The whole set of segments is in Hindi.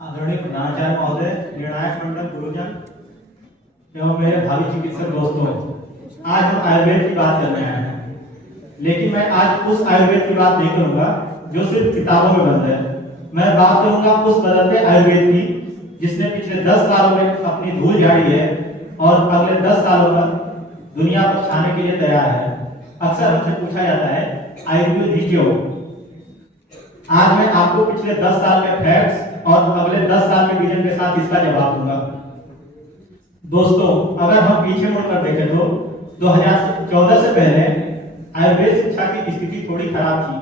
आदरणीय प्रधानाचार्य महोदय, निर्णायक मंडल, गुरुजन एवं मेरे भावी चिकित्सक दोस्तों, आज हम आयुर्वेद की बात कर रहे हैं। लेकिन मैं आज उस आयुर्वेद की बात नहीं करूंगा जो सिर्फ किताबों में बंद है। मैं बात करूंगा उस बदलते आयुर्वेद की जिसने पिछले 10 सालों में अपनी धूल झाड़ी है और अगले 10 सालों तक दुनिया को छाने के लिए तैयार है। अक्सर हमसे पूछा जाता है आयुर्वेद ही क्यों। आज मैं आपको पिछले 10 साल के फैक्ट्स और अगले 10 साल के विजन के साथ इसका जवाब दूंगा। दोस्तों, अगर हम पीछे मुड़कर देखें तो 2014 से पहले आयुर्वेद शिक्षा की स्थिति थोड़ी खराब थी,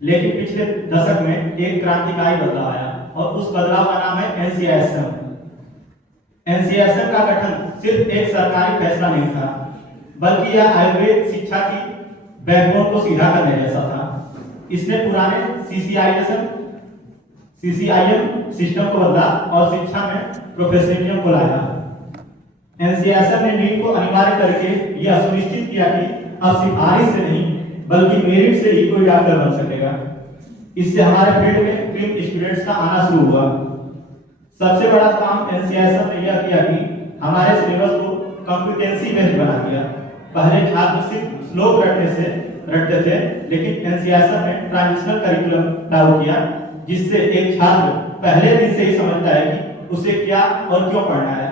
लेकिन पिछले दशक में एक क्रांतिकारी बदलाव आया और उस बदलाव का नाम है एनसीआईएसएम। एनसीआईएसएम का गठन सिर्फ एक सरकारी फैसला नहीं था, बल्कि यह आयुर्वेद शिक्षा की बैकबोन को सीधा करने जैसा था। इसने पुराने सीसीआईएम सिस्टम को बदला और शिक्षा में प्रोफेशनलिज्म को लाया। एनसीआईएसएम ने नीट को अनिवार्य करके यह सुनिश्चित किया कि अब सिफारिश से नहीं बल्कि मेरिट से ही कोई डॉक्टर बन सकेगा। इससे हमारे फील्ड में क्लीन स्टूडेंट्स का आना शुरू हुआ। सबसे बड़ा काम एनसीआईएसएम ने यह किया कि हमारे सिलेबस को कॉम्पिटेंसी बेस्ड बना दिया। पहले छात्र सिर्फ श्लोक रटते थे, लेकिन एनसीआईएसएम ने ट्रांजिशनल करिकुलम लागू किया, जिससे एक छात्र पहले दिन से ही समझता है कि उसे क्या और क्यों पढ़ना है।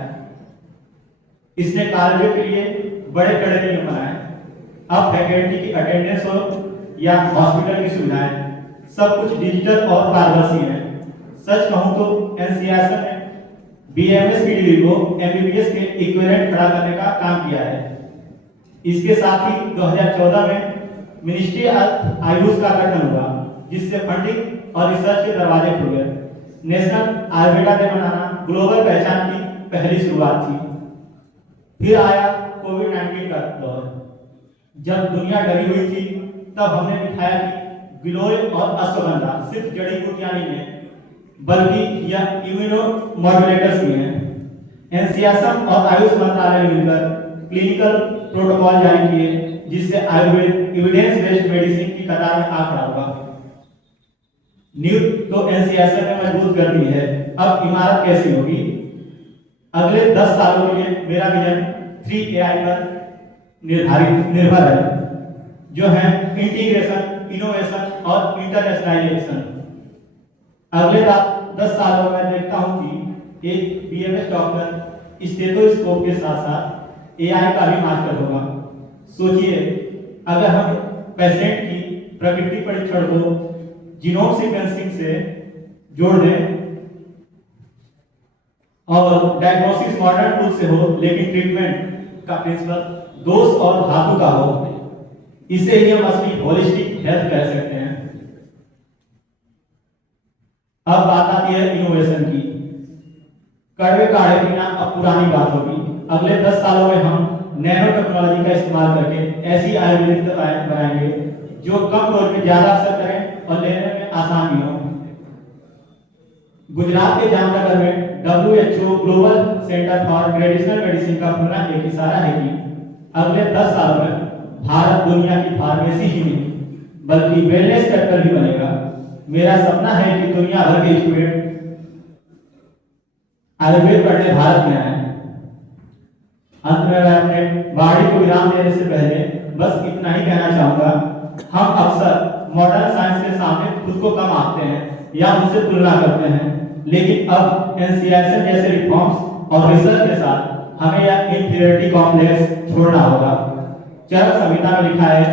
इसने कॉलेजों के लिए बड़े कड़े नियम बनाए। अब फैकल्टी की अटेंडेंस हो या हॉस्पिटल की सुविधाएं, सब कुछ डिजिटल और पारदर्शी है। सच कहूं तो एनसीआईएसएम ने बीएमएस की डिग्री को एमबीबीएस के इक्विवेलेंट खड़ा करने का काम किया है। इसके साथ ही 2014 में मिनिस्ट्री ऑफ आयुष का गठन हुआ, जिससे फंडिंग और रिसर्च के दरवाजे खुले। नेशनल आयुर्वेदा डे मनाना ग्लोबल पहचान की पहली शुरुआत थी। फिर आया कोविड-19 का दौर। जब दुनिया डरी हुई थी, तब हमने दिखाया कि गिलोय और अश्वगंधा सिर्फ जड़ी बूटियां नहीं है, बल्कि यह इम्यूनो मॉड्यूलेटर्स भी हैं। एनसीआईएसएम और आयुष मंत्रालय ने मिलकर क्लिनिकल प्रोटोकॉल जारी किए, जिससे आयुर्वेद एविडेंस बेस्ड मेडिसिन की कतार में आ खड़ा हुआ। नींव तो एनसीआईएसएम ने मजबूत कर दी है, अब इमारत कैसी होगी। अगले 10 सालों के लिए मेरा विजन 3AI पर निर्भर है, जो है इंटीग्रेशन, इनोवेशन और इंटरनेशनलाइजेशन। अगले 10 सालों में देखता हूं कि एक बीएमएस डॉक्टर स्टेथोस्कोप के साथ साथ एआई का भी मास्टर होगा। सोचिए, अगर हम पेशेंट की प्रकृति परीक्षण को जीनोम सीक्वेंसिंग से जोड़ दें और डायग्नोसिस मॉडर्न टूल से हो, लेकिन ट्रीटमेंट का प्रिंसिपल दोष और धातु का हो, इसे ही हम असली होलिस्टिक हेल्थ कह सकते हैं। अब बात आती है इनोवेशन की। कड़वे काढ़े पीना अब पुरानी बात होगी। अगले 10 सालों में हम नैनो टेक्नोलॉजी का इस्तेमाल करके ऐसी आयुर्वेदिक दवाएं बनाएंगे जो कम डोज में ज्यादा असर करें और लेने में आसान भी हो। गुजरात के जामनगर में WHO global centre for traditional medicine का खुलना एक इशारा है कि अगले 10 सालों में भारत दुनिया की फार्मेसी ही नहीं बल्कि वेलनेस सेक्टर भी बनेगा। मेरा सपना है कि दुनिया भर के स्टूडेंट आयुर्वेद पढ़ने भारत में आए। अंत में मैं अपने वाणी को विराम देने से पहले बस इतना ही कहना चाहूंगा, हम अक्सर मॉडर्न साइंस के सामने खुद को कम आंकते हैं या उनसे तुलना करते हैं, लेकिन अब एनसीआईएसएम जैसे रिफॉर्म्स और रिसर्च के साथ हमें यह इंफीरियरिटी कॉम्प्लेक्स छोड़ना होगा। चरक संहिता में लिखा है,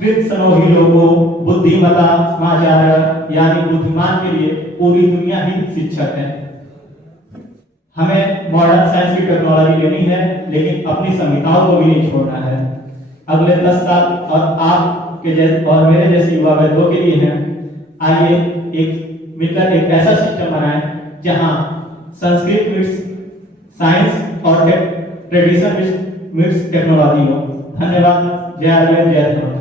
कृत सनो ही लोगो बुद्धिमता समाचार, यानी बुद्धिमान के लिए पूरी दुनिया ही शिक्षक है। हमें मॉडर्न साइंस की टेक्नोलॉजी लेनी है, लेकिन अपनी संहिताओं को भी नहीं छोड़ना है। अगले 10 साल और आपके जैसे और मेरे जैसे युवा वैद्यों के लिए हैं। आइए एक मिलकर एक ऐसा सिस्टम बनाएं जहां संस्कृत मिट्स साइंस और ट्रेडिशन मिट्स टेक्नोलॉजी हो। धन्यवाद। जय आयुर्वेद, जय धर्म।